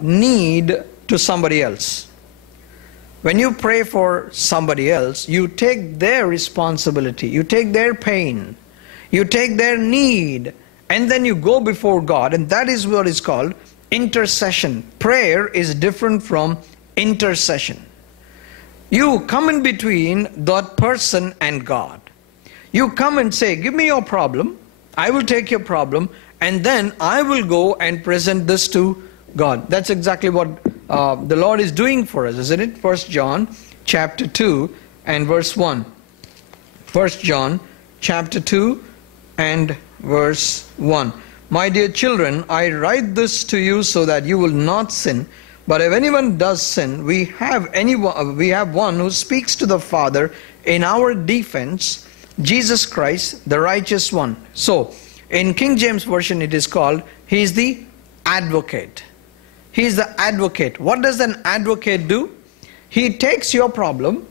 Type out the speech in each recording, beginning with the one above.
need to somebody else. When you pray for somebody else, you take their responsibility, you take their pain, you take their need, and then you go before God, and that is what is called intercession. Prayer is different from intercession. You come in between that person and God. You come and say, give me your problem, I will take your problem, and then I will go and present this to God. That's exactly what the Lord is doing for us, isn't it? 1 John chapter 2 and verse 1. 1 John chapter 2 and verse 1. My dear children, I write this to you so that you will not sin. But if anyone does sin, we have one who speaks to the Father in our defense, Jesus Christ, the righteous one. So, in King James Version it is called, he is the advocate. He is the advocate. What does an advocate do? He takes your problem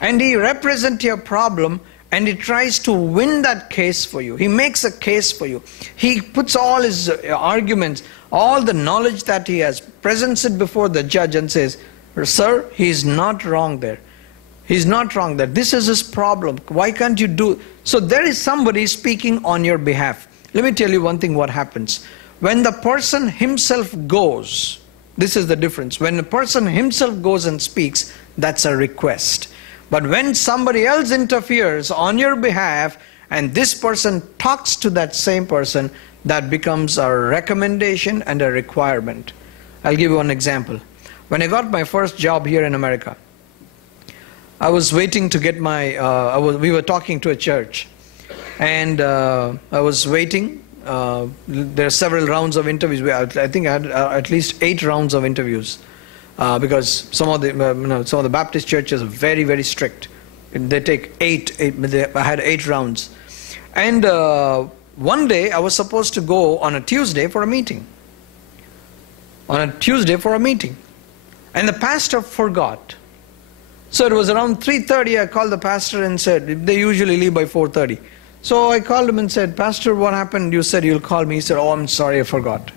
and he represents your problem and he tries to win that case for you. He makes a case for you. He puts all his arguments, all the knowledge that he has, presents it before the judge and says, sir, he is not wrong there. He's not wrong there. This is his problem. Why can't you do? So there is somebody speaking on your behalf. Let me tell you one thing what happens. When the person himself goes, this is the difference. When the person himself goes and speaks, that's a request. But when somebody else interferes on your behalf and this person talks to that same person, that becomes a recommendation and a requirement. I'll give you one example. When I got my first job here in America, I was waiting to get my, we were talking to a church, and I was waiting. There are several rounds of interviews. I think I had at least 8 rounds of interviews, because some of the Baptist churches are very, very strict. They take 8. I had 8 rounds, and one day I was supposed to go on a Tuesday for a meeting. And the pastor forgot. So it was around 3:30. I called the pastor and said, they usually leave by 4:30. So I called him and said, Pastor, what happened? You said you'll call me. He said, oh, I'm sorry, I forgot.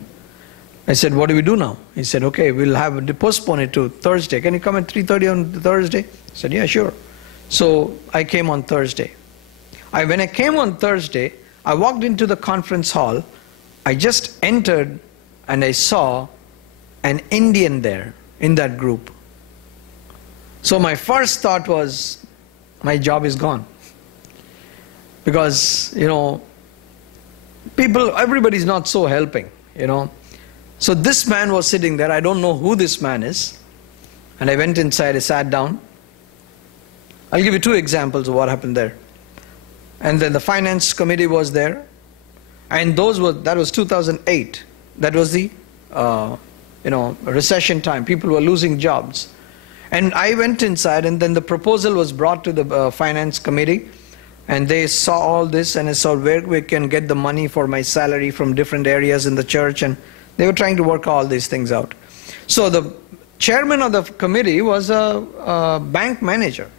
I said, what do we do now? He said, okay, we'll have to postpone it to Thursday. Can you come at 3:30 on Thursday? I said, yeah, sure. So I came on Thursday. When I came on Thursday, I walked into the conference hall. I just entered and I saw an Indian there in that group. So my first thought was, my job is gone. Because, everybody's not so helping, So this man was sitting there. I don't know who this man is. And I went inside, I sat down. I'll give you 2 examples of what happened there. And then the finance committee was there. And that was 2008. That was the, recession time. People were losing jobs. And I went inside, and then the proposal was brought to the finance committee. And they saw all this, and I saw where we can get the money for my salary from different areas in the church. And they were trying to work all these things out. So the chairman of the committee was a bank manager.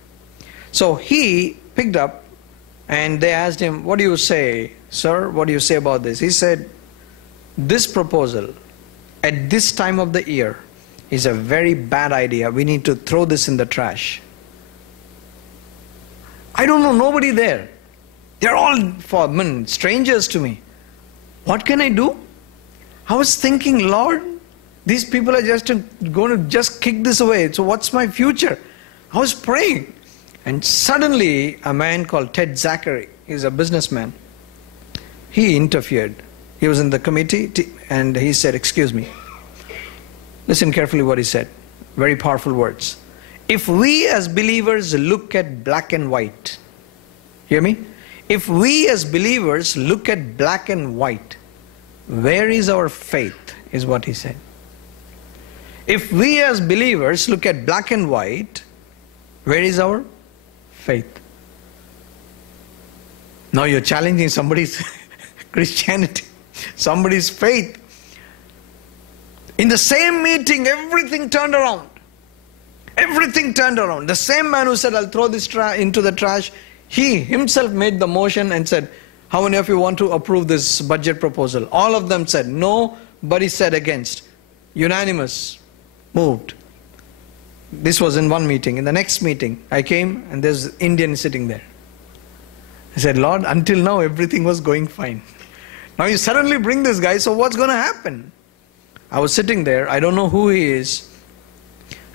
So he picked up, and they asked him, what do you say, sir? What do you say about this? He said, this proposal at this time of the year is a very bad idea. We need to throw this in the trash. I don't know, nobody there. They're all strangers to me. What can I do? I was thinking, Lord, these people are just going to just kick this away. So what's my future? I was praying. And suddenly, a man called Ted Zachary, he's a businessman, he interfered. He was in the committee, and he said, excuse me. Listen carefully what he said. Very powerful words. If we as believers look at black and white, hear me? If we as believers look at black and white, where is our faith, is what he said. If we as believers look at black and white, where is our faith? Now you're challenging somebody's Christianity, somebody's faith. In the same meeting, everything turned around. Everything turned around. The same man who said, I'll throw this into the trash, he himself made the motion and said, how many of you want to approve this budget proposal? All of them said no, but he said against. unanimous, moved. This was in one meeting. In the next meeting, I came and there's Indian sitting there. I said, Lord, until now everything was going fine. Now you suddenly bring this guy, so what's going to happen? I was sitting there, I don't know who he is,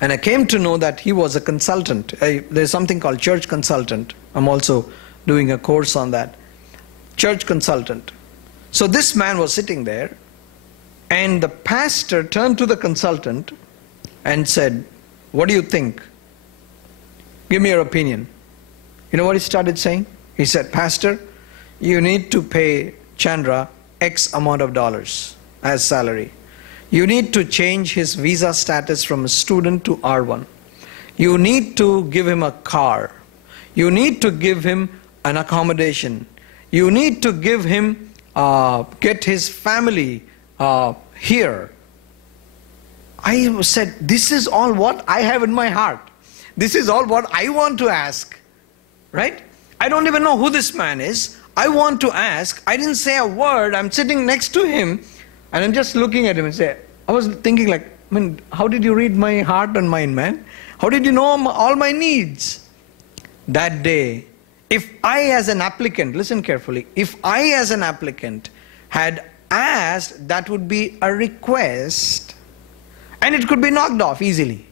and I came to know that he was a consultant. There's something called church consultant. I'm also doing a course on that. Church consultant. So this man was sitting there, and the pastor turned to the consultant and said, what do you think? Give me your opinion. You know what he started saying? He said, Pastor, you need to pay Chandra X amount of dollars as salary. You need to change his visa status from a student to R1. You need to give him a car. You need to give him an accommodation. You need to give him, get his family here. I said, this is all what I have in my heart. This is all what I want to ask. Right? I don't even know who this man is. I want to ask. I didn't say a word. I'm sitting next to him and I'm just looking at him and say, I was thinking like, I mean, how did you read my heart and mind, man? How did you know all my needs? That day, if I as an applicant, listen carefully, if I as an applicant had asked, that would be a request. And it could be knocked off easily.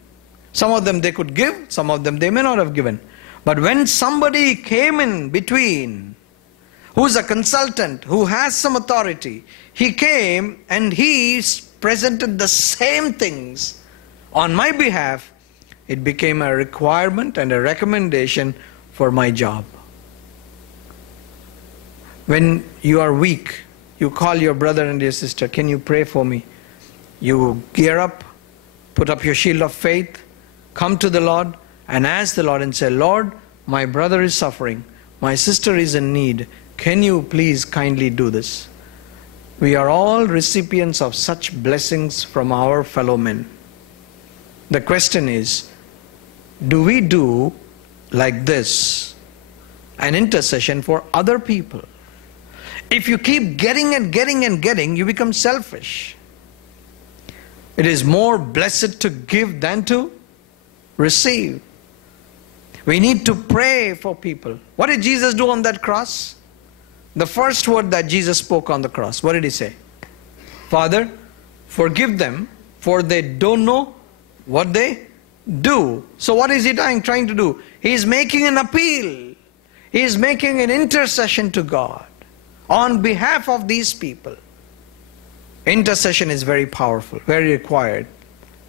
Some of them they could give, some of them they may not have given. But when somebody came in between, who's a consultant, who has some authority, he came and he presented the same things on my behalf, it became a requirement and a recommendation for my job. When you are weak, you call your brother and your sister, can you pray for me? You gear up, put up your shield of faith, come to the Lord and ask the Lord and say, Lord, my brother is suffering, my sister is in need, can you please kindly do this? We are all recipients of such blessings from our fellow men. The question is, do we do like this, an intercession for other people? If you keep getting and getting and getting, you become selfish. It is more blessed to give than to receive. We need to pray for people. What did Jesus do on that cross? The first word that Jesus spoke on the cross, what did he say? Father, forgive them, for they don't know what they do. So what is he trying to do? He is making an appeal. He is making an intercession to God on behalf of these people. Intercession is very powerful, very required.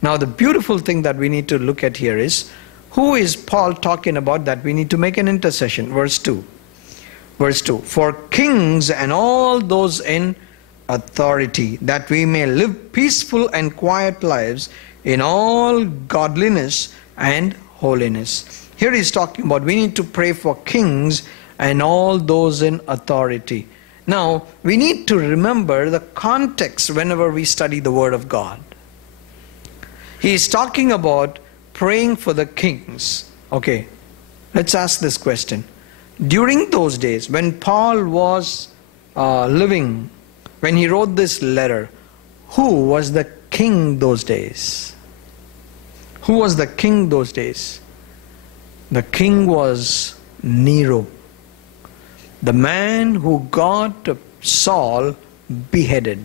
Now the beautiful thing that we need to look at here is, who is Paul talking about that we need to make an intercession? Verse 2. Verse 2. For kings and all those in authority, that we may live peaceful and quiet lives in all godliness and holiness. Here he's talking about we need to pray for kings and all those in authority. Now, we need to remember the context whenever we study the Word of God. He is talking about praying for the kings. Okay, let's ask this question. During those days, when Paul was living, when he wrote this letter, who was the king those days? Who was the king those days? The king was Nero, the man who got Saul beheaded.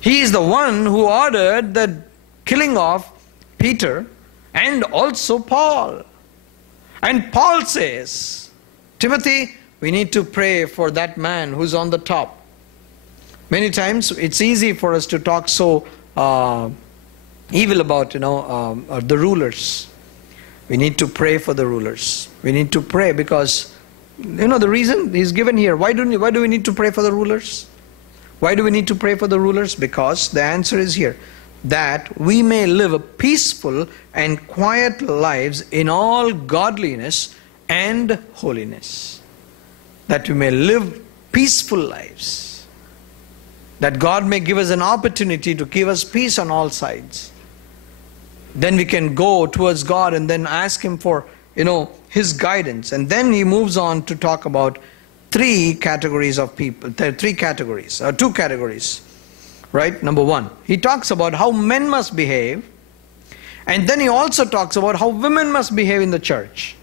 He is the one who ordered the killing of Peter and also Paul. And Paul says, Timothy, we need to pray for that man who's on the top. Many times it's easy for us to talk so evil about, the rulers. We need to pray for the rulers. We need to pray because, the reason is given here. Why do we need to pray for the rulers? Why do we need to pray for the rulers? Because the answer is here. That we may live a peaceful and quiet lives in all godliness and holiness. That we may live peaceful lives. That God may give us an opportunity to give us peace on all sides. Then we can go towards God and then ask Him for, His guidance. And then he moves on to talk about three categories of people. Two categories. right? Number one. He talks about how men must behave, and then he also talks about how women must behave in the church.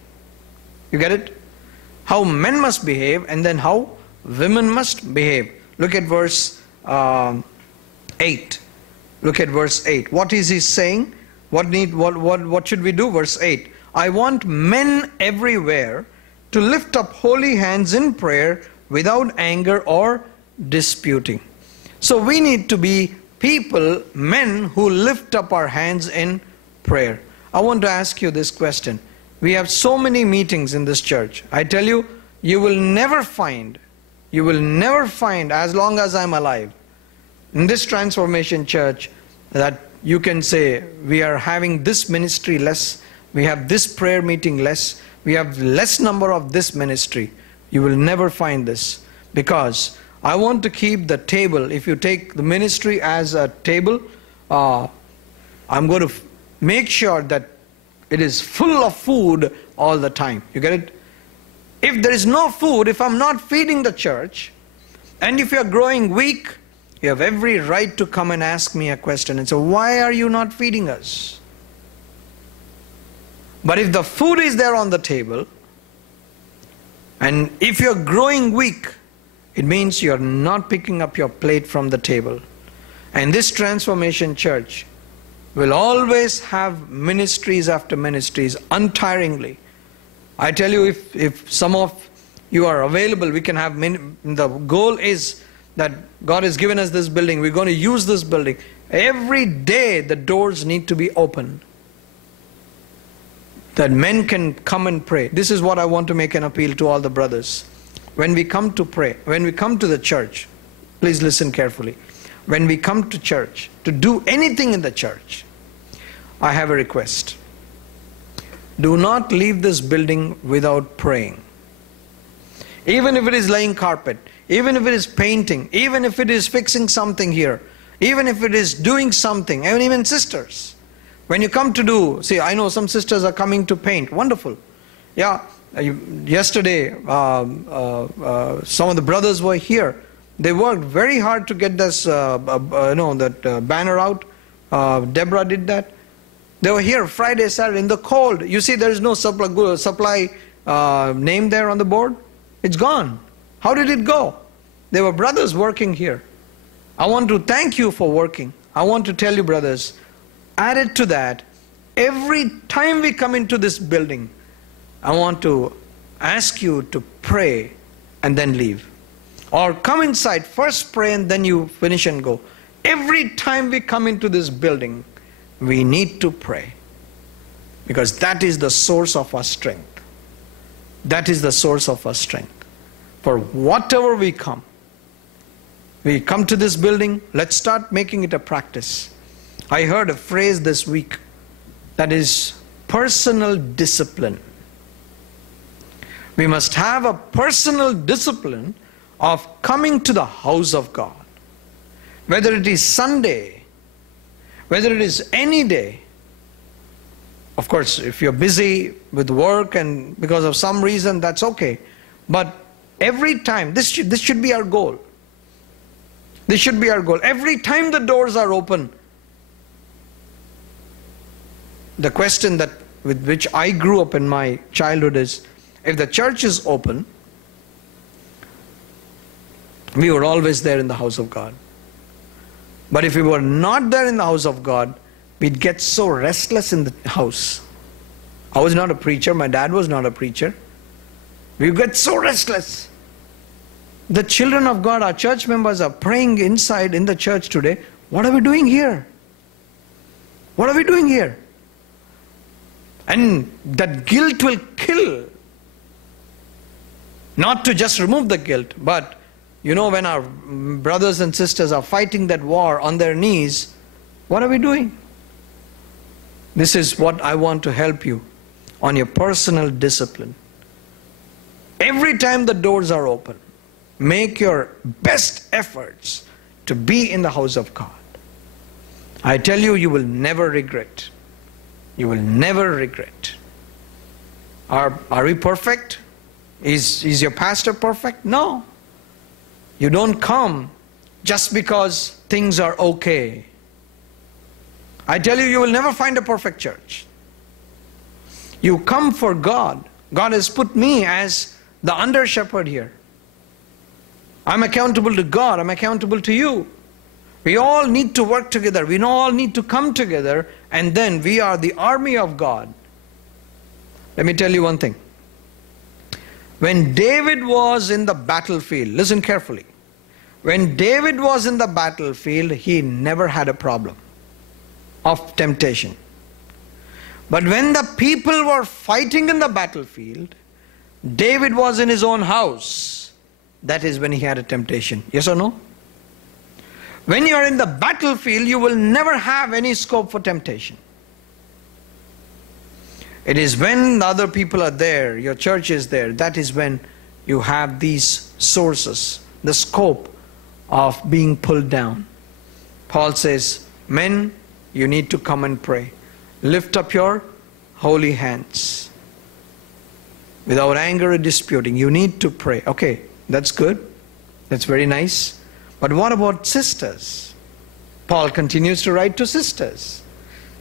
You get it? How men must behave, and then how women must behave. Look at verse 8. Look at verse 8. What is he saying? What should we do? Verse 8. I want men everywhere to lift up holy hands in prayer without anger or disputing. So we need to be people, men who lift up our hands in prayer. I want to ask you this question. We have so many meetings in this church. I tell you, you will never find, as long as I'm alive, in this Transformation Church, that you can say, we are having this ministry less, we have this prayer meeting less, we have less number of this ministry. You will never find this, because I want to keep the table. If you take the ministry as a table, I'm going to make sure that it is full of food all the time. You get it? If there is no food, if I'm not feeding the church, and if you're growing weak, you have every right to come and ask me a question and say, why are you not feeding us? But if the food is there on the table, and if you're growing weak, it means you're not picking up your plate from the table. And this Transformation Church will always have ministries after ministries, untiringly. I tell you, if some of you are available, we can have, the goal is that God has given us this building, we're going to use this building. Every day the doors need to be open, that men can come and pray. This is what I want to make an appeal to all the brothers. When we come to pray, when we come to the church, please listen carefully. When we come to church, to do anything in the church, I have a request. Do not leave this building without praying. Even if it is laying carpet, even if it is painting, even if it is fixing something here, even if it is doing something, and even sisters, when you come to do, see, I know some sisters are coming to paint, wonderful. Yeah, yesterday, some of the brothers were here. They worked very hard to get this, that banner out. Deborah did that. They were here Friday, Saturday, in the cold. You see, there is no supply name there on the board. It's gone. How did it go? There were brothers working here. I want to thank you for working. I want to tell you, brothers, added to that, every time we come into this building, I want to ask you to pray and then leave. Or come inside, first pray and then you finish and go. Every time we come into this building, we need to pray, because that is the source of our strength. That is the source of our strength. For whatever we come to this building, let's start making it a practice. I heard a phrase this week, that is personal discipline. We must have a personal discipline of coming to the house of God. Whether it is Sunday, whether it is any day. Of course, if you're busy with work and because of some reason, that's okay. But every time, this should be our goal. This should be our goal. Every time the doors are open, the question that with which I grew up in my childhood is, if the church is open, we were always there in the house of God. But if we were not there in the house of God, we'd get so restless in the house. I was not a preacher. My dad was not a preacher. We get so restless. The children of God, our church members, are praying inside in the church today. What are we doing here? What are we doing here? And that guilt will kill. Not to just remove the guilt, but you know, when our brothers and sisters are fighting that war on their knees, what are we doing? This is what I want to help you on your personal discipline. Every time the doors are open, make your best efforts to be in the house of God. I tell you, you will never regret. You will never regret. Are we perfect? Is your pastor perfect? No. You don't come just because things are okay. I tell you, you will never find a perfect church. You come for God. God has put me as the under shepherd here. I'm accountable to God. I'm accountable to you. We all need to work together. We all need to come together, and then we are the army of God. Let me tell you one thing. When David was in the battlefield, listen carefully. When David was in the battlefield, he never had a problem of temptation. But when the people were fighting in the battlefield, David was in his own house. That is when he had a temptation. Yes or no? When you are in the battlefield, you will never have any scope for temptation. It is when the other people are there, your church is there, that is when you have these sources, the scope of being pulled down. Paul says, men, you need to come and pray. Lift up your holy hands. Without anger or disputing, you need to pray. Okay, that's good. That's very nice. But what about sisters? Paul continues to write to sisters.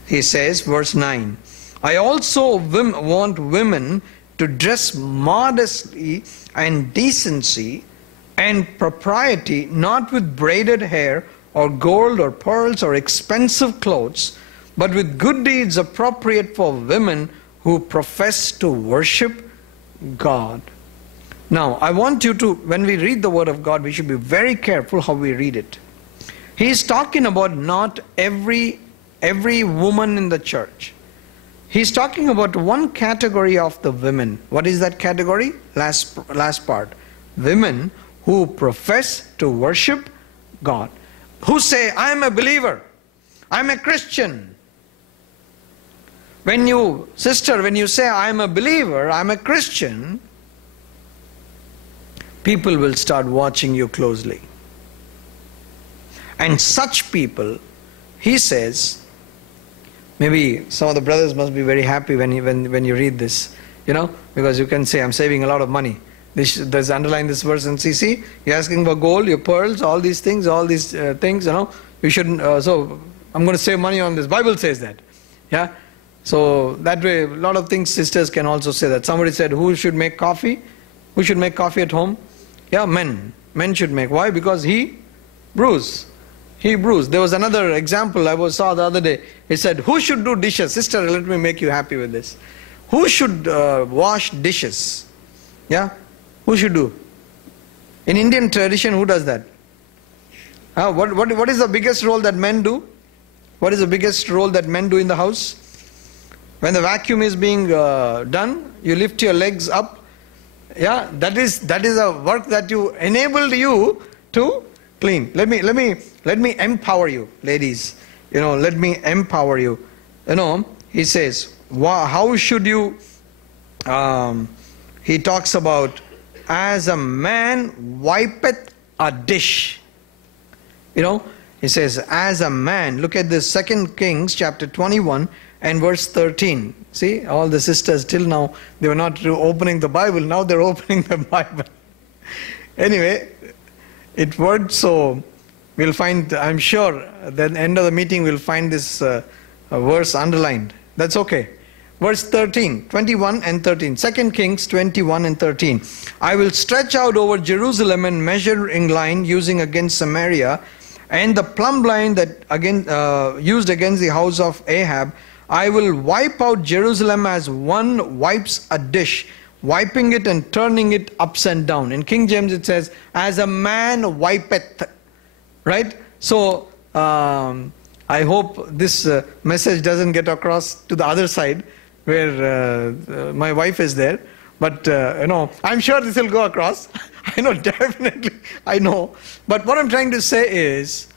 He says, verse 9, I also want women to dress modestly and decency and propriety, not with braided hair or gold or pearls or expensive clothes, but with good deeds appropriate for women who profess to worship God. Now, I want you to, when we read the Word of God, we should be very careful how we read it. He is talking about not every woman in the church. He's talking about one category of the women. What is that category? Last part. Women who profess to worship God. Who say, I am a believer. I am a Christian. When you say, I am a believer, I am a Christian, people will start watching you closely. And such people, he says, maybe some of the brothers must be very happy when you read this, because you can say, I'm saving a lot of money. There's underline this verse and see, you're asking for gold, your pearls, all these things, you shouldn't, so I'm going to save money on this. Bible says that. Yeah. So that way, a lot of things sisters can also say that. Somebody said, who should make coffee? Who should make coffee at home? Yeah, men. Men should make. Why? Because he brews. He brews. There was another example I saw the other day. He said, who should do dishes? Sister, let me make you happy with this. Who should wash dishes? Yeah? Who should do? In Indian tradition, who does that? What is the biggest role that men do? What is the biggest role that men do in the house? When the vacuum is being done, you lift your legs up. Yeah, that is a work that enabled you to clean. Let me empower you, ladies. Let me empower you. He says, how should you? He talks about, as a man wipeth a dish. He says, as a man. Look at this, 2 Kings chapter 21 and verse 13. See, all the sisters till now, they were not opening the Bible. Now they're opening the Bible. Anyway, it worked, so we'll find, I'm sure, at the end of the meeting we'll find this verse underlined. That's okay. Verse 13, 21 and 13. 2 Kings 21 and 13. I will stretch out over Jerusalem and measuring line using against Samaria, and the plumb line that used against the house of Ahab. I will wipe out Jerusalem as one wipes a dish, wiping it and turning it upside down. In King James it says, as a man wipeth. Right? So, I hope this message doesn't get across to the other side where my wife is there. But, I'm sure this will go across. I know, definitely, I know. But what I'm trying to say is,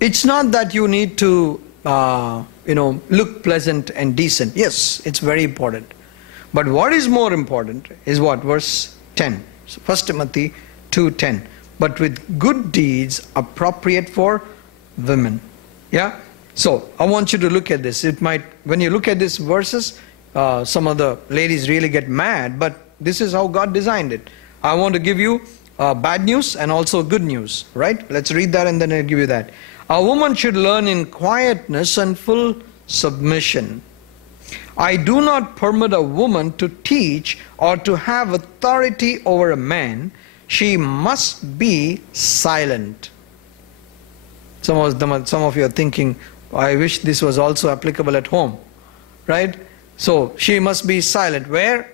it's not that you need to, look pleasant and decent. Yes, it's very important. But what is more important is what? Verse 10. So 1 Timothy 2:10. But with good deeds appropriate for women. Yeah? So, I want you to look at this. When you look at these verses, some of the ladies really get mad, but this is how God designed it. I want to give you bad news and also good news, right? Let's read that and then I'll give you that. A woman should learn in quietness and full submission. I do not permit a woman to teach or to have authority over a man. She must be silent. Some of you are thinking, I wish this was also applicable at home, right? So she must be silent. Where?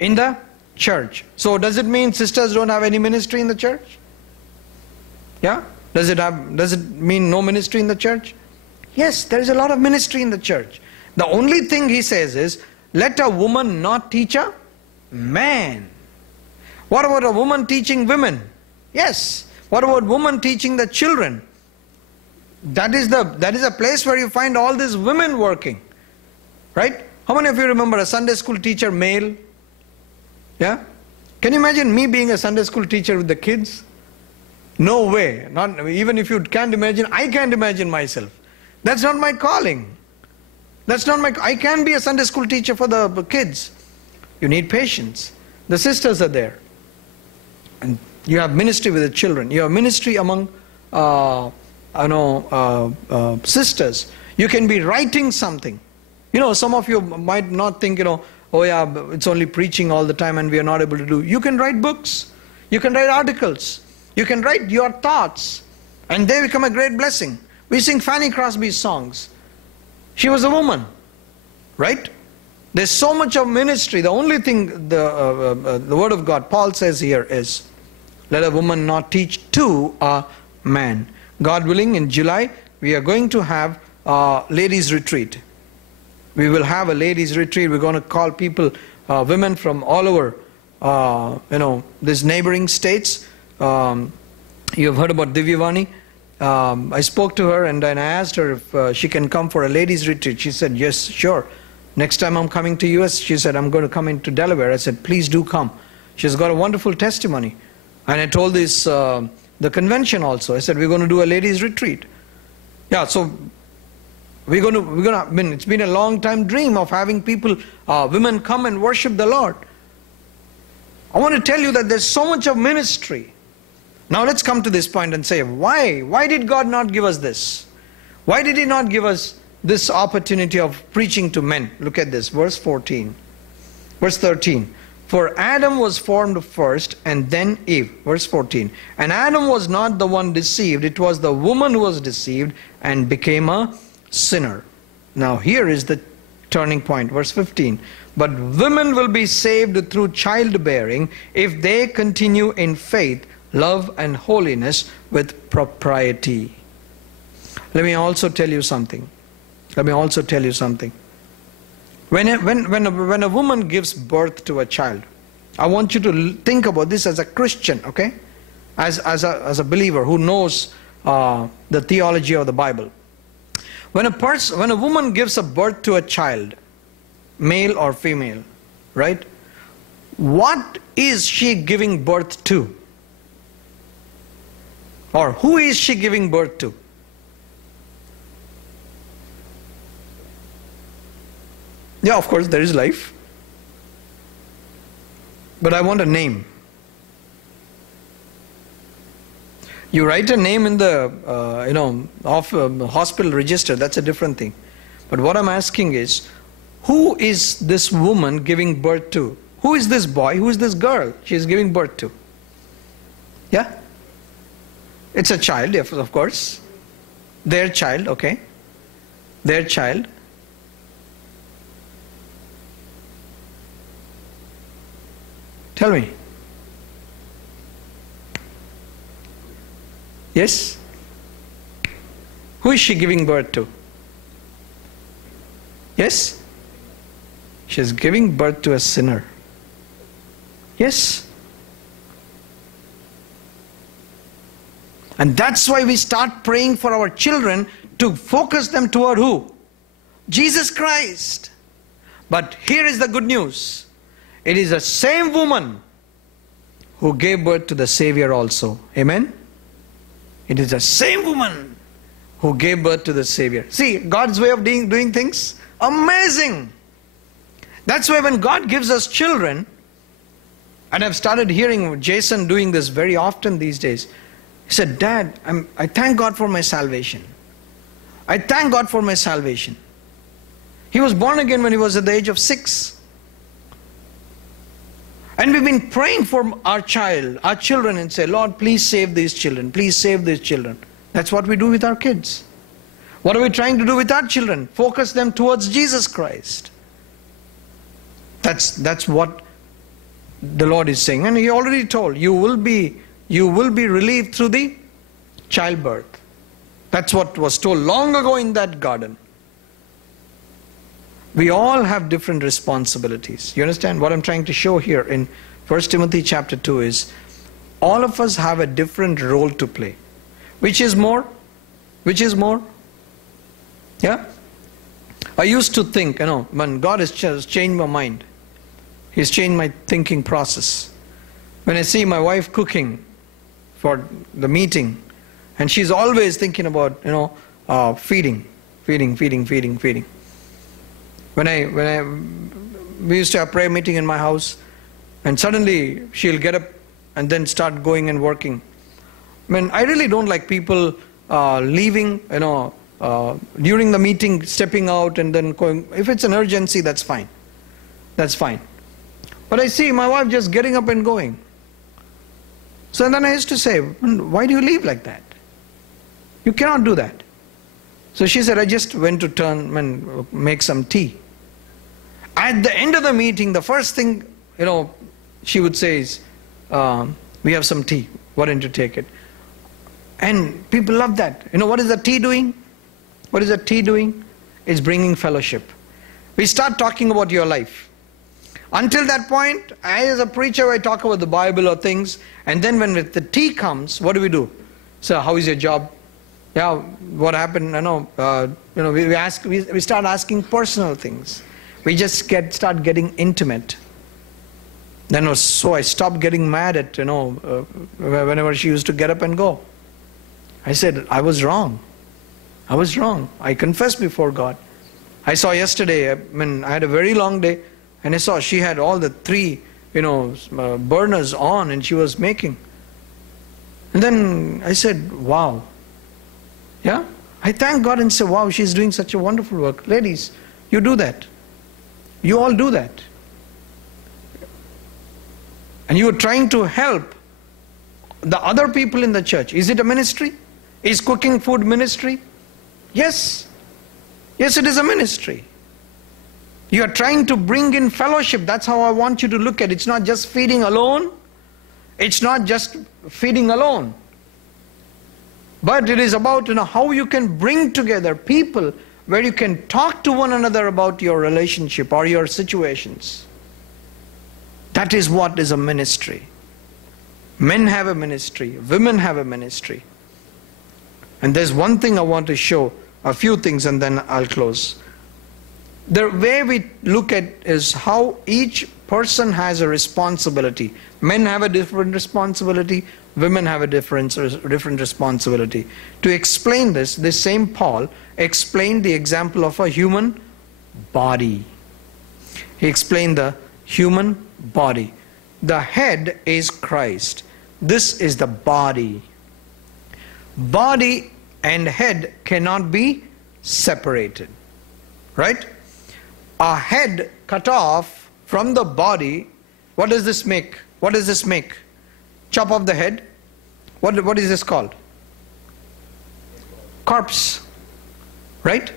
In the church. So does it mean sisters don't have any ministry in the church? Yeah? Does it mean no ministry in the church? Yes, there is a lot of ministry in the church. The only thing he says is, let a woman not teach a man. What about a woman teaching women? Yes. What about woman teaching the children? That is a place where you find all these women working. Right? How many of you remember a Sunday school teacher, male? Yeah? Can you imagine me being a Sunday school teacher with the kids? No way. Not, even if you can't imagine, I can't imagine myself. That's not my calling. I can be a Sunday school teacher for the kids. You need patience. The sisters are there. And you have ministry with the children. You have ministry among sisters. You can be writing something. Some of you might not think, oh yeah, it's only preaching all the time and we are not able to do. You can write books. You can write articles. You can write your thoughts. And they become a great blessing. We sing Fanny Crosby's songs. She was a woman, right? There's so much of ministry. The only thing the Word of God, Paul says here is, let a woman not teach to a man. God willing, in July, we are going to have a ladies' retreat. We will have a ladies' retreat. We're going to call people, women from all over, these neighboring states. You have heard about Divyavani. I spoke to her and then I asked her if she can come for a ladies' retreat. She said, yes, sure. Next time I'm coming to US, she said, I'm going to come into Delaware. I said, please do come. She's got a wonderful testimony. And I told this, the convention also. I said, we're going to do a ladies' retreat. Yeah, so it's been a long time dream of having people, women come and worship the Lord. I want to tell you that there's so much of ministry. Now let's come to this point and say, why? Why did God not give us this? Why did He not give us this opportunity of preaching to men? Look at this, verse 14. Verse 13. For Adam was formed first and then Eve. Verse 14. And Adam was not the one deceived. It was the woman who was deceived and became a sinner. Now here is the turning point. Verse 15. But women will be saved through childbearing if they continue in faith, love and holiness with propriety. Let me also tell you something. When a woman gives birth to a child, I want you to think about this as a Christian, okay? As a believer who knows the theology of the Bible. When a woman gives a birth to a child, male or female, right? What is she giving birth to? Or who is she giving birth to? Yeah, of course, there is life. But I want a name. You write a name in the hospital register, that's a different thing. But what I'm asking is, who is this woman giving birth to? Who is this boy? Who is this girl she is giving birth to? Yeah? It's a child, of course. Their child, okay? Their child. Tell me. Yes? Who is she giving birth to? Yes? She is giving birth to a sinner. Yes? And that's why we start praying for our children to focus them toward who? Jesus Christ. But here is the good news. It is the same woman who gave birth to the Savior also. Amen? It is the same woman who gave birth to the Savior. See, God's way of doing things? Amazing! That's why when God gives us children, And I've started hearing Jason doing this very often these days. He said, Dad, I thank God for my salvation. I thank God for my salvation. He was born again when he was at the age of 6. And we've been praying for our children, and say, Lord, please save these children. Please save these children. That's what we do with our kids. What are we trying to do with our children? Focus them towards Jesus Christ. That's what the Lord is saying. And He already told, you will be relieved through the childbirth. That's what was told long ago in that garden. We all have different responsibilities. You understand? What I'm trying to show here in 1 Timothy chapter 2 is, all of us have a different role to play. Which is more? Which is more? Yeah? I used to think, when God has changed my mind, He's changed my thinking process. When I see my wife cooking for the meeting, and she's always thinking about, feeding. We used to have prayer meeting in my house, and suddenly she'll get up and then start going and working. I really don't like people leaving, during the meeting, stepping out and then going. If it's an urgency, that's fine. That's fine. But I see my wife just getting up and going. So then I used to say, why do you leave like that? You cannot do that. So she said, I just went to turn and make some tea. At the end of the meeting, the first thing, she would say is, we have some tea. Why don't you take it? And people love that. What is the tea doing? What is the tea doing? It's bringing fellowship. We start talking about your life. Until that point, I as a preacher, I talk about the Bible or things, and then when the tea comes, what do? So, how is your job? Yeah, what happened? We start asking personal things. We just start getting intimate. So I stopped getting mad at, whenever she used to get up and go. I said, I was wrong. I was wrong. I confessed before God. I saw yesterday, I had a very long day, and I saw she had all the 3, burners on, and she was making. And then I said, wow. Yeah? I thank God and say, wow, she's doing such a wonderful work. Ladies, you do that. You all do that. And you are trying to help the other people in the church. Is it a ministry? Is cooking food ministry? Yes. Yes, it is a ministry. You are trying to bring in fellowship. That's how I want you to look at it. It's not just feeding alone. It's not just feeding alone. But it is about how you can bring together people where you can talk to one another about your relationship or your situations. That is what is a ministry. Men have a ministry. Women have a ministry. And there's one thing I want to show, a few things, and then I'll close. The way we look at is how each person has a responsibility. Men have a different responsibility. Women have a different responsibility. To explain this same Paul explained the example of a human body. He explained the human body. The head is Christ. This is the body. Body and head cannot be separated. Right? A head cut off from the body, what does this make? What does this make? Chop off the head. What is this called? Corpse. Right?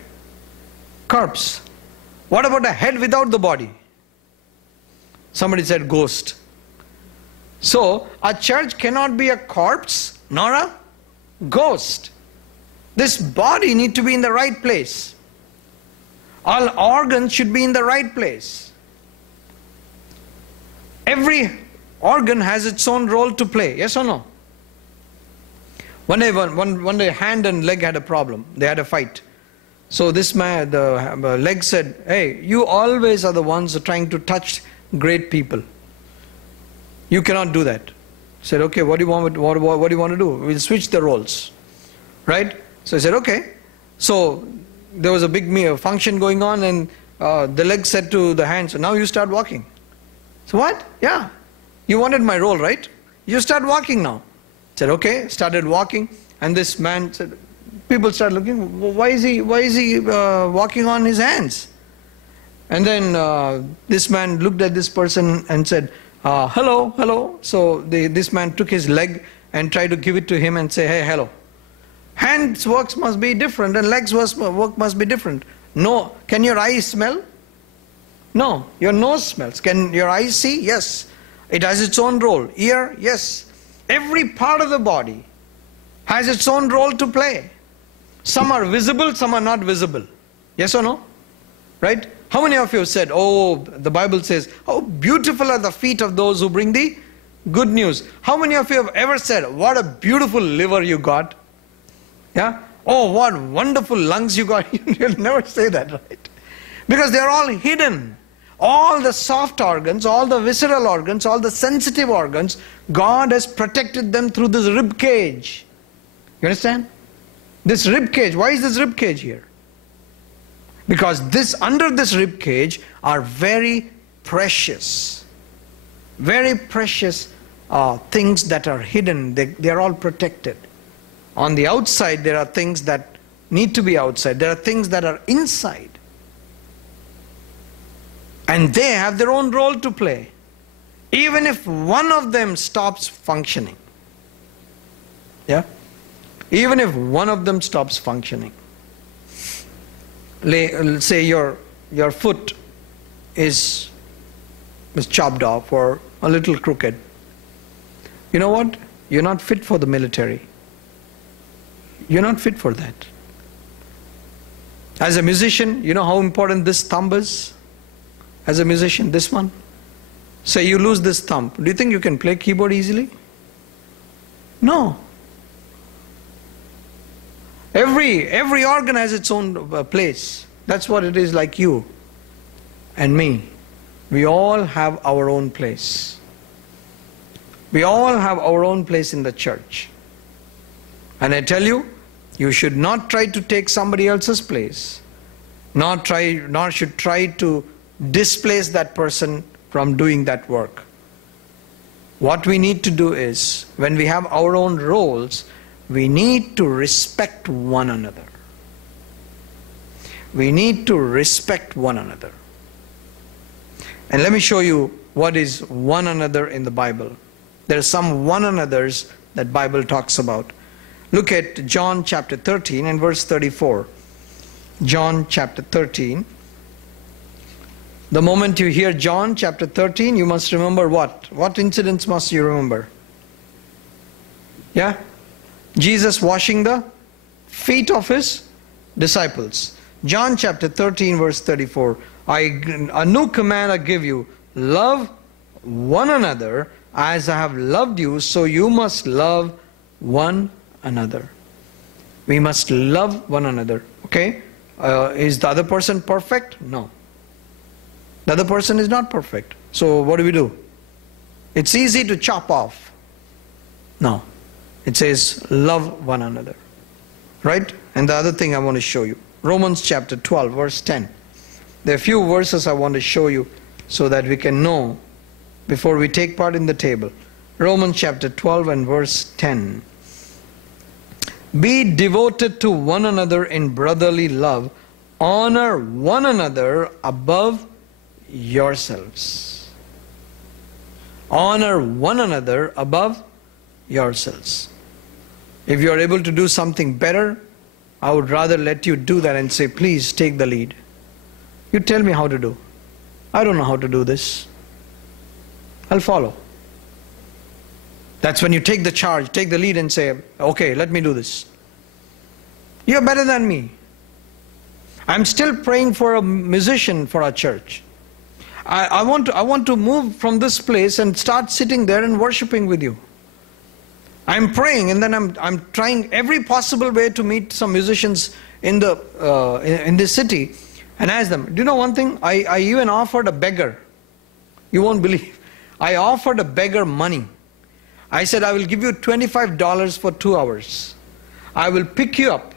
Corpse. What about a head without the body? Somebody said ghost. So, a church cannot be a corpse nor a ghost. This body needs to be in the right place. All organs should be in the right place. Every organ has its own role to play. Yes or no? One day hand and leg had a problem. They had a fight. So this man, the leg said, hey, you always are the ones trying to touch great people. You cannot do that. Said, okay, what do you want to do? We'll switch the roles. Right? So I said, okay. So there was a big function going on, and the leg said to the hand, so now you start walking. So what? Yeah. You wanted my role, right? You start walking now. Said, okay, started walking. And this man said, people start looking, why is he walking on his hands? And then this man looked at this person and said, hello, hello. So this man took his leg and tried to give it to him and say, hey, hello. Hands works must be different and legs work must be different. No. Can your eyes smell? No. Your nose smells. Can your eyes see? Yes. It has its own role. Ear? Yes. Every part of the body has its own role to play. Some are visible, some are not visible. Yes or no? Right? How many of you have said, oh, the Bible says, how beautiful are the feet of those who bring the good news. How many of you have ever said, what a beautiful liver you got? Yeah? Oh, what wonderful lungs you got. You'll never say that, right? Because they're all hidden. All the soft organs, all the visceral organs, all the sensitive organs, God has protected them through this rib cage. You understand? This rib cage. Why is this rib cage here? Because under this rib cage are very precious things that are hidden. They are all protected. On the outside there are things that need to be outside. There are things that are inside. And they have their own role to play. Even if one of them stops functioning. Yeah? Even if one of them stops functioning. Let's say your foot is chopped off or a little crooked. You know what? You're not fit for the military. You're not fit for that. As a musician, you know how important this thumb is? As a musician, this one. Say you lose this thumb. Do you think you can play keyboard easily? No. Every organ has its own place. That's what it is like you and me. We all have our own place. We all have our own place in the church. And I tell you, you should not try to take somebody else's place. Nor should try to displace that person from doing that work. What we need to do is, when we have our own roles, we need to respect one another. We need to respect one another. And let me show you what is one another in the Bible. There are some one another's that Bible talks about. Look at John chapter 13 and verse 34. John chapter 13. The moment you hear John chapter 13, you must remember what? What incidents must you remember? Yeah? Jesus washing the feet of his disciples. John chapter 13 verse 34. A new command I give you. Love one another as I have loved you, so you must love one another. We must love one another. Okay? Is the other person perfect? No. The other person is not perfect. So what do? It's easy to chop off. No. It says love one another. Right? And the other thing I want to show you. Romans chapter 12 verse 10. There are a few verses I want to show you so that we can know before we take part in the table. Romans chapter 12 and verse 10. Be devoted to one another in brotherly love. Honor one another above yourselves. Honor one another above yourselves. If you are able to do something better, I would rather let you do that and say, please take the lead. You tell me how to do. I don't know how to do this. I'll follow. That's when you take the charge, take the lead and say, okay, let me do this. You're better than me. I'm still praying for a musician for our church. I want to move from this place and start sitting there and worshiping with you. I'm praying, and then I'm trying every possible way to meet some musicians in this city and ask them. Do you know one thing? I even offered a beggar. You won't believe. I offered a beggar money. I said, I will give you $25 for 2 hours. I will pick you up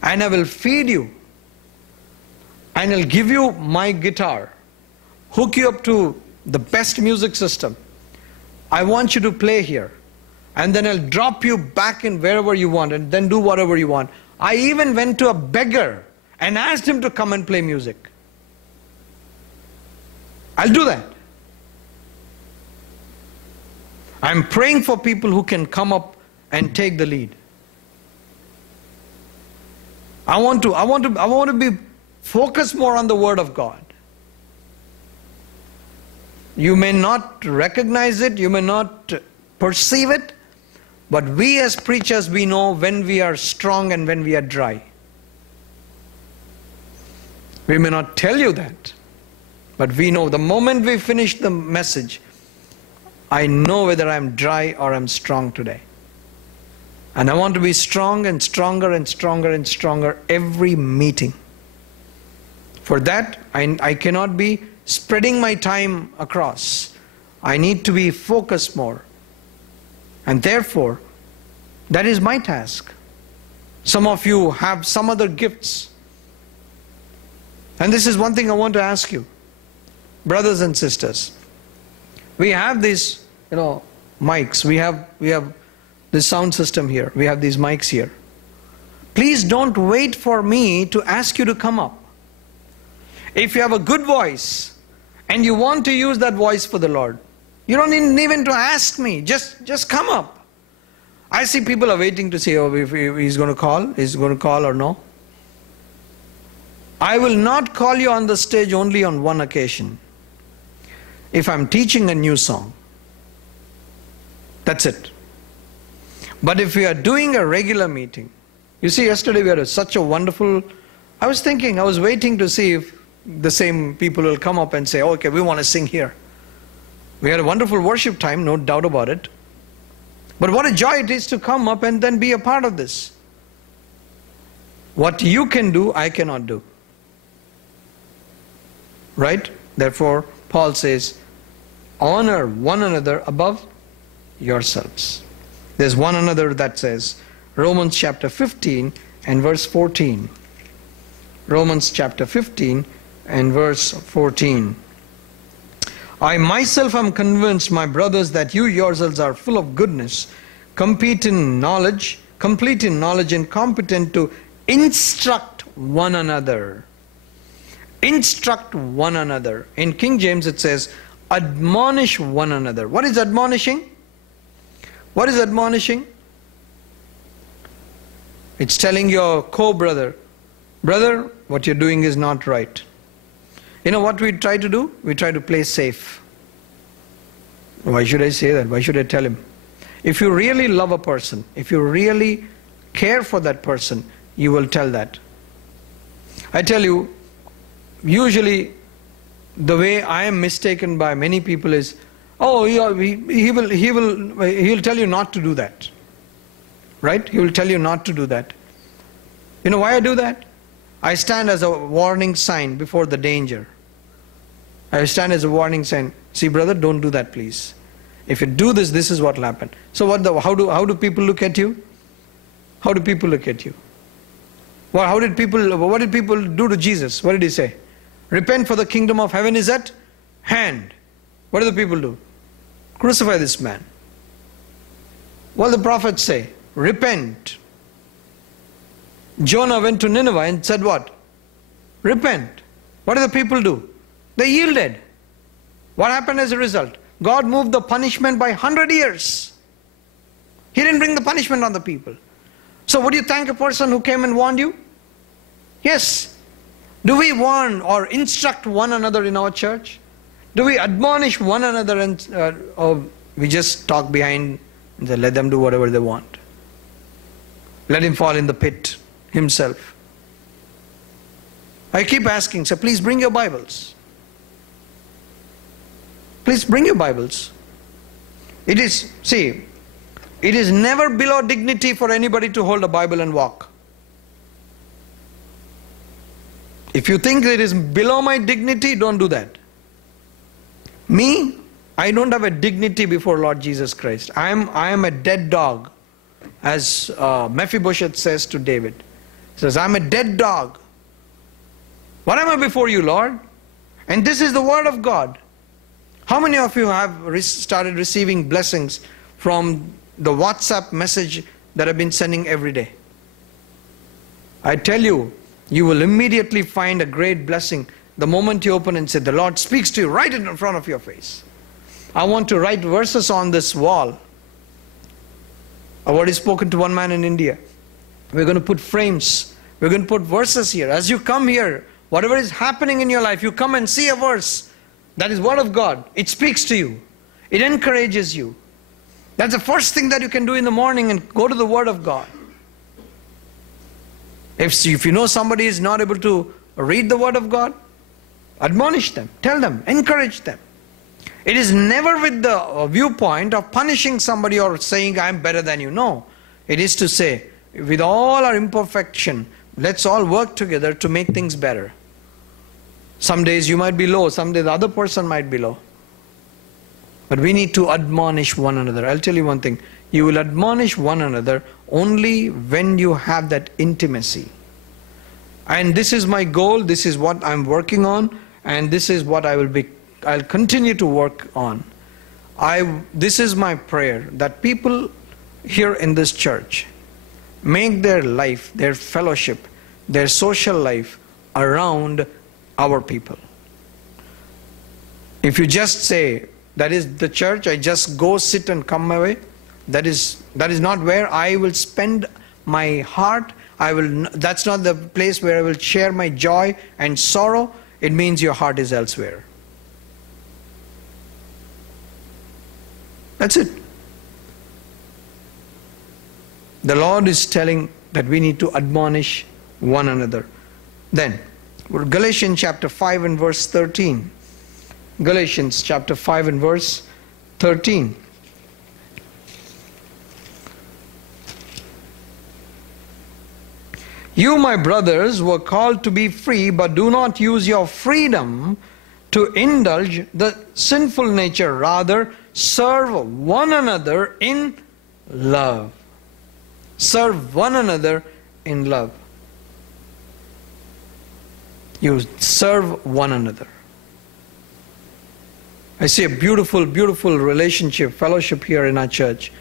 and I will feed you and I'll give you my guitar, hook you up to the best music system, I want you to play here. And then I'll drop you back in wherever you want and then do whatever you want. I even went to a beggar and asked him to come and play music. I'll do that. I'm praying for people who can come up and take the lead. I want to be focused more on the Word of God. You may not recognize it, you may not perceive it, but we as preachers, we know when we are strong and when we are dry. We may not tell you that, but we know the moment we finish the message, I know whether I'm dry or I'm strong today. And I want to be strong and stronger and stronger and stronger every meeting. For that, I cannot be spreading my time across. I need to be focused more. And therefore, that is my task. Some of you have some other gifts. And this is one thing I want to ask you. Brothers and sisters, we have these, mics. We have this sound system here. We have these mics here. Please don't wait for me to ask you to come up. If you have a good voice and you want to use that voice for the Lord, you don't need even to ask me. Just come up. I see people are waiting to see if he's going to call or no. I will not call you on the stage only on one occasion. If I'm teaching a new song. That's it. But if we are doing a regular meeting, you see, yesterday we had such a wonderful, I was waiting to see if the same people will come up and say, okay, we want to sing here. We had a wonderful worship time, no doubt about it. But what a joy it is to come up and then be a part of this. What you can do, I cannot do. Right? Therefore, Paul says, honor one another above yourselves. There's one another that says, Romans chapter 15 and verse 14. Romans chapter 15 and verse 14. I myself am convinced, my brothers, that you yourselves are full of goodness, complete in knowledge, and competent to instruct one another. Instruct one another. In King James it says, admonish one another. What is admonishing? What is admonishing? It's telling your co-brother, brother, what you're doing is not right. You know what we try to do? We try to play safe. Why should I say that? Why should I tell him? If you really love a person, if you really care for that person, you will tell that. I tell you, usually the way I am mistaken by many people is, oh, he'll tell you not to do that. Right? He will tell you not to do that. You know why I do that? I stand as a warning sign before the danger. I stand as a warning sign. See, brother, don't do that, please. If you do this, this is what will happen. So how do people look at you? How do people look at you? Well, what did people do to Jesus? What did he say? Repent, for the kingdom of heaven is at hand. What do the people do? Crucify this man. What did the prophets say? Repent. Jonah went to Nineveh and said what? Repent. What did the people do? They yielded. What happened as a result? God moved the punishment by 100 years. He didn't bring the punishment on the people. So would you thank a person who came and warned you? Yes. Do we warn or instruct one another in our church? Do we admonish one another or we just talk behind and say, let them do whatever they want? Let him fall in the pit himself. I keep asking, so please bring your Bibles. Please bring your Bibles. It is never below dignity for anybody to hold a Bible and walk. If you think it is below my dignity, don't do that. Me, I don't have a dignity before Lord Jesus Christ. I am a dead dog, as Mephibosheth says to David. He says, I'm a dead dog. What am I before you, Lord? And this is the word of God. How many of you have started receiving blessings from the WhatsApp message that I've been sending every day? I tell you, you will immediately find a great blessing the moment you open and say, the Lord speaks to you right in front of your face. I want to write verses on this wall. I've already spoken to one man in India. We're going to put frames. We're going to put verses here. As you come here, whatever is happening in your life, you come and see a verse. That is Word of God. It speaks to you. It encourages you. That's the first thing that you can do in the morning, and go to the Word of God. If you know somebody is not able to read the Word of God, admonish them, tell them, encourage them. It is never with the viewpoint of punishing somebody or saying, I'm better than you. No. It is to say, with all our imperfection, let's all work together to make things better. Some days you might be low, some days the other person might be low. But we need to admonish one another. I'll tell you one thing. You will admonish one another only when you have that intimacy. And this is my goal, this is what I'm working on, and this is what I'll continue to work on. This is my prayer, that people here in this church make their life, their fellowship, their social life around our people. If you just say, that is the church, I just go sit and come away, that is not where I will spend my heart. That's not the place where I will share my joy and sorrow. It means your heart is elsewhere. That's it. The Lord is telling that we need to admonish one another. Then, Galatians chapter 5 and verse 13. Galatians chapter 5 and verse 13. You, my brothers, were called to be free, but do not use your freedom to indulge the sinful nature. Rather, serve one another in love. Serve one another in love. You serve one another. I see a beautiful, beautiful relationship, fellowship here in our church.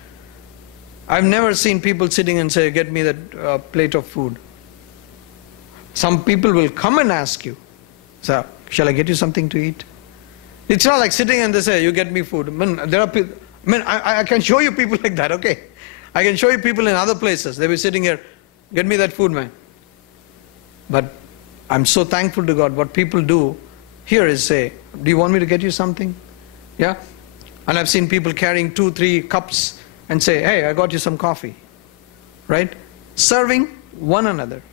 I've never seen people sitting and say, get me that plate of food. Some people will come and ask you, sir, shall I get you something to eat? It's not like sitting and they say, you get me food. I can show you people like that, okay? I can show you people in other places. They will be sitting here, get me that food, man. But I'm so thankful to God. What people do here is say, do you want me to get you something? Yeah? And I've seen people carrying 2-3 cups and say, hey, I got you some coffee. Right? Serving one another.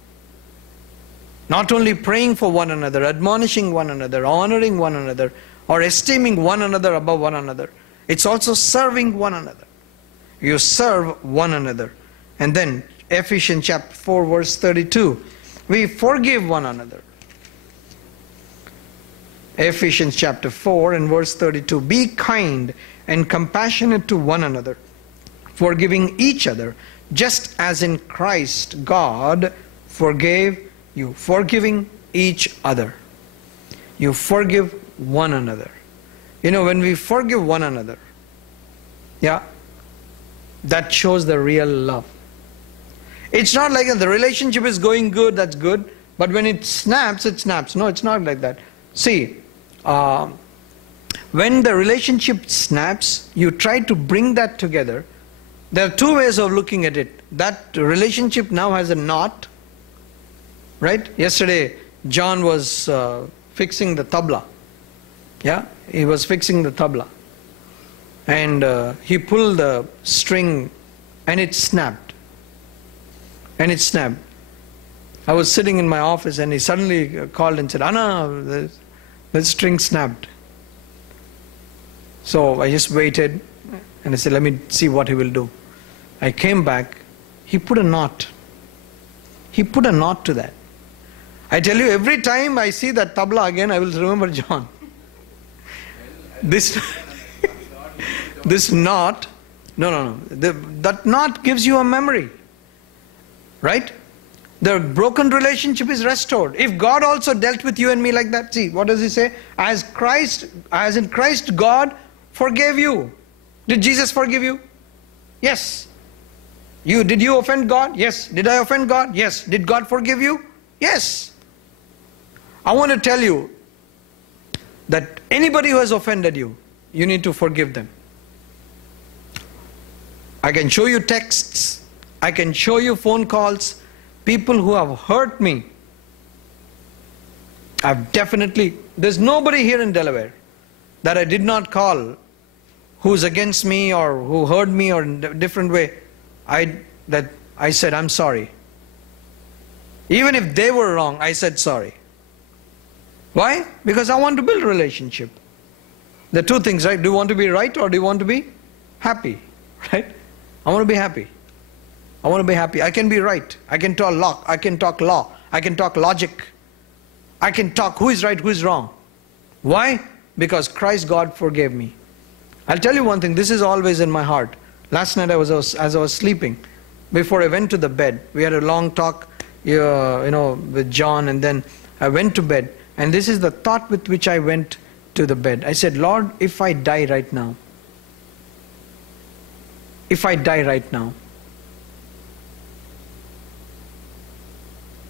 Not only praying for one another, admonishing one another, honoring one another, or esteeming one another above one another. It's also serving one another. You serve one another. And then Ephesians chapter 4 verse 32. We forgive one another. Ephesians chapter 4 and verse 32. Be kind and compassionate to one another, forgiving each other, just as in Christ God forgave you. Forgiving each other. You forgive one another. You know, when we forgive one another, yeah, that shows the real love. It's not like the relationship is going good, that's good, but when it snaps, it snaps. No, it's not like that. See, when the relationship snaps, you try to bring that together. There are two ways of looking at it. That relationship now has a knot, right? Yesterday, John was fixing the tabla. Yeah, he was fixing the tabla. And he pulled the string and it snapped. And it snapped. I was sitting in my office and he suddenly called and said, Anna, the string snapped. So I just waited and I said, let me see what he will do. I came back. He put a knot. He put a knot to that. I tell you, every time I see that tabla again, I will remember John. This knot, no. That knot gives you a memory. Right? The broken relationship is restored. If God also dealt with you and me like that, see, what does he say? As in Christ God forgave you. Did Jesus forgive you? Yes. Did you offend God? Yes. Did I offend God? Yes. Did God forgive you? Yes. I want to tell you that anybody who has offended you, you need to forgive them. I can show you texts. I can show you phone calls. People who have hurt me. There's nobody here in Delaware that I did not call who's against me or who hurt me or in a different way. I said, I'm sorry. Even if they were wrong, I said sorry. Why? Because I want to build a relationship. The two things, right? Do you want to be right or do you want to be happy? Right? I want to be happy. I want to be happy. I can be right. I can talk law. I can talk law. I can talk logic. I can talk who is right, who is wrong. Why? Because Christ God forgave me. I'll tell you one thing. This is always in my heart. Last night as I was sleeping, before I went to the bed, we had a long talk, with John, and then I went to bed. And this is the thought with which I went to the bed. I said, Lord, if I die right now,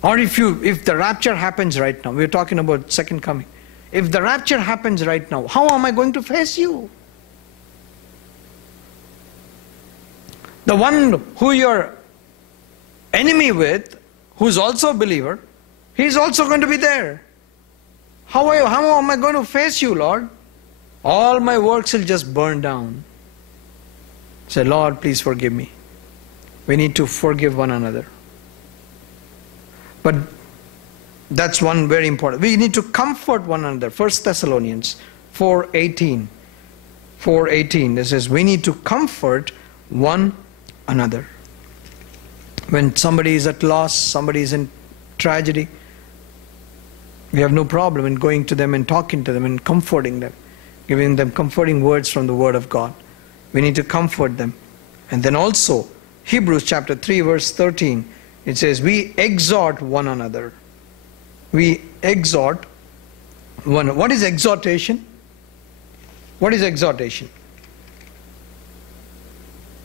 or if the rapture happens right now, we're talking about second coming. If the rapture happens right now, how am I going to face you? The one who you're enemy with, who's also a believer, he's also going to be there. How am I going to face you, Lord? All my works will just burn down. Say, Lord, please forgive me. We need to forgive one another. But that's one very important. We need to comfort one another. 1 Thessalonians 4:18. 4:18. It says we need to comfort one another. When somebody is at loss, somebody is in tragedy, we have no problem in going to them and talking to them and comforting them, giving them comforting words from the Word of God. We need to comfort them. And then also, Hebrews chapter 3 verse 13, it says, we exhort one another. We exhort one another. What is exhortation? What is exhortation?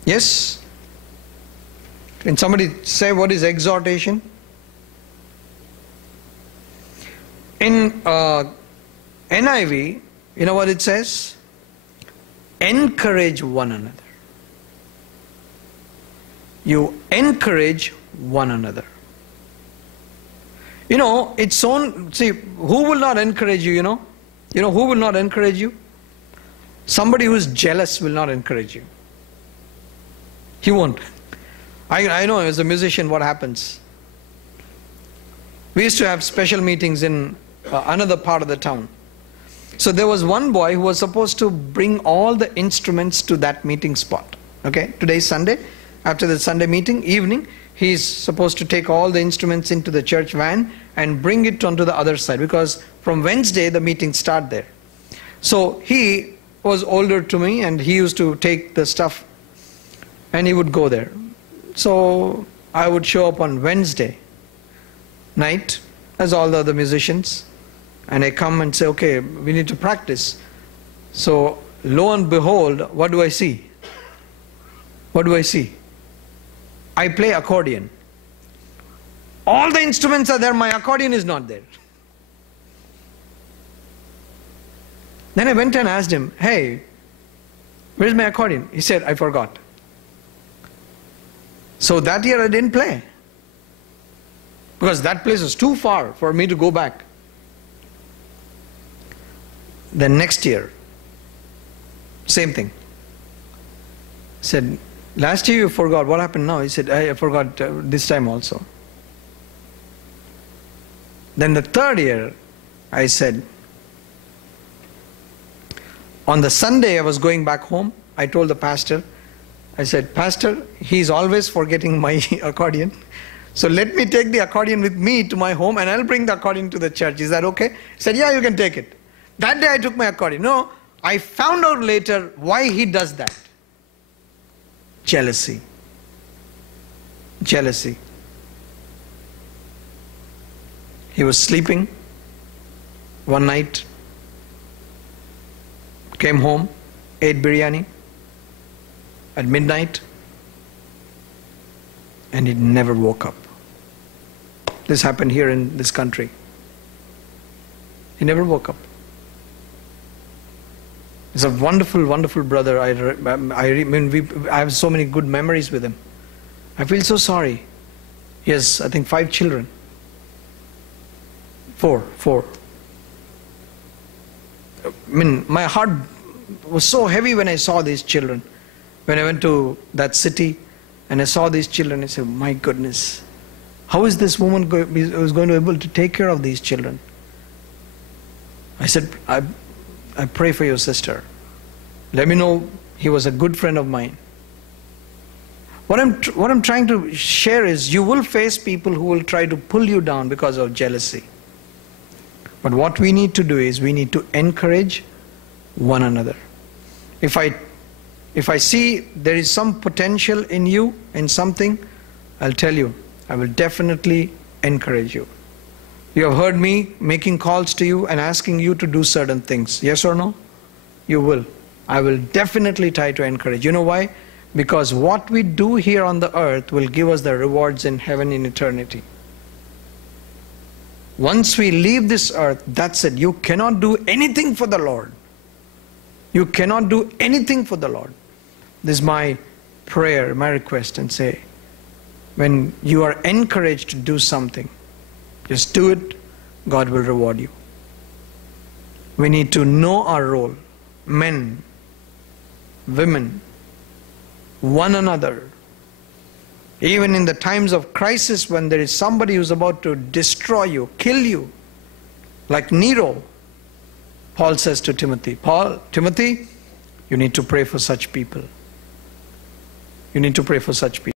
Yes? Can somebody say what is exhortation? In NIV, you know what it says? Encourage one another. You encourage one another. You know, it's so, see, who will not encourage you, you know? You know who will not encourage you? Somebody who is jealous will not encourage you. He won't. I know as a musician what happens. We used to have special meetings in another part of the town. So there was one boy who was supposed to bring all the instruments to that meeting spot. Okay, today is Sunday. After the Sunday meeting, evening, he's supposed to take all the instruments into the church van and bring it onto the other side, because from Wednesday the meetings start there. So he was older to me and he used to take the stuff and he would go there. So I would show up on Wednesday night as all the other musicians, and I come and say, okay, we need to practice. So lo and behold, what do I see? What do I see? I play accordion. All the instruments are there, my accordion is not there. Then I went and asked him, hey, where's my accordion? He said, I forgot. So that year I didn't play, because that place was too far for me to go back. Then next year, same thing. Said, last year you forgot, what happened now? He said, I forgot this time also. Then the third year, I said, on the Sunday I was going back home, I told the pastor, I said, Pastor, he's always forgetting my accordion. So let me take the accordion with me to my home and I'll bring the accordion to the church. Is that okay? He said, yeah, you can take it. That day I took my accordion. No, I found out later why he does that. Jealousy. Jealousy. He was sleeping one night, came home, ate biryani at midnight, and he never woke up. This happened here in this country. He never woke up. He's a wonderful, wonderful brother. I have so many good memories with him. I feel so sorry. He has, I think, 5 children. Four. I mean, my heart was so heavy when I saw these children. When I went to that city and I saw these children, I said, my goodness, how is this woman going to be able to take care of these children? I said, I pray for your sister. Let me know. He was a good friend of mine. What I'm trying to share is, you will face people who will try to pull you down because of jealousy. But what we need to do is, we need to encourage one another. If I see there is some potential in you, in something, I'll tell you, I will definitely encourage you. You have heard me making calls to you and asking you to do certain things. Yes or no? You will. I will definitely try to encourage. You know why? Because what we do here on the earth will give us the rewards in heaven in eternity. Once we leave this earth, that's it. You cannot do anything for the Lord. You cannot do anything for the Lord. This is my prayer, my request, and say, when you are encouraged to do something, just do it. God will reward you. We need to know our role. Men, women, one another. Even in the times of crisis, when there is somebody who's about to destroy you, kill you, like Nero, Paul says to Timothy, Timothy, you need to pray for such people. You need to pray for such people.